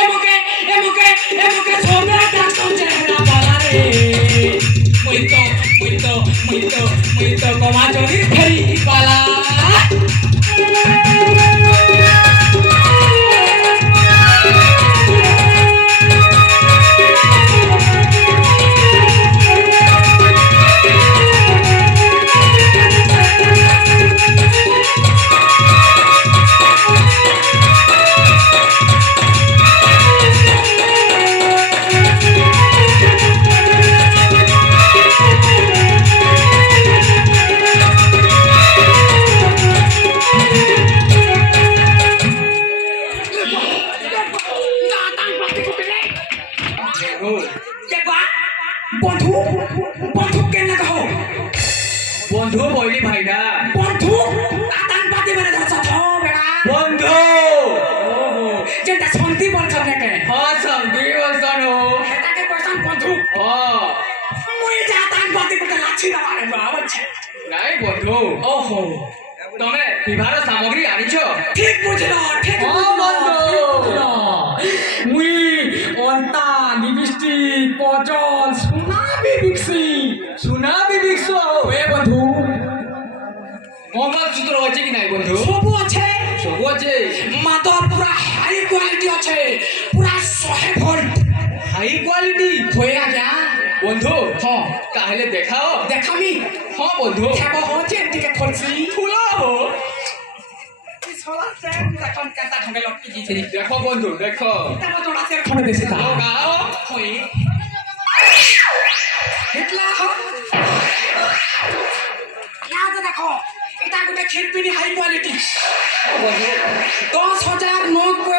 এমকে এমকে এমকে সবে ডাক্তার চেহারা বালারে মুই তো কমা চলি ফেরি পালা বন্ধু বন্ধু কেন কহ বন্ধু বইলি ভাইনা বন্ধু আতঙ্কবাদী মানে ধরছ বেড়া বন্ধু যেটা শান্তি বলছ কেটে হ্যাঁ সন্ধি বলছনো এটাকে কইছন বন্ধু ও মুই যে আতঙ্কবাদী কতে লাছি দাঁড়ারে বাবছে নাই বন্ধু ওহো তুমি বিবাহ সামগ্রী আনিছ ঠিক বুঝল ঠিক বন্ধু মুই অন্তা লিপস্টিক পজল সোনা বিবিক্সি সুনা বিবিক্স এ বন্ধু মঙ্গলসূত্র আছে কি নাই বন্ধু সবু আছে সবু আছে মাত্র পুরা হাই কোয়ালিটি আছে পুরা 100 ভোল্ট হাই কোয়ালিটি হয়ে আজ্ঞা বন্ধু হ্যাঁ তাহলে দেখাও দেখামি হ্যাঁ বন্ধু খেব হচ্ছে এদিকে থলছি খুলো ছলা সেন দেখুন কেতা ঢঙ্গে লটকি দিছে দেখো বন্ধু দেখো তারপর জোড়া সেন খনে দেছে তা লগাও হই হিটলা হ ইয়াদ দেখো এটা গোটে খিরপিনি হাই কোয়ালিটি বন্ধু 10,000 9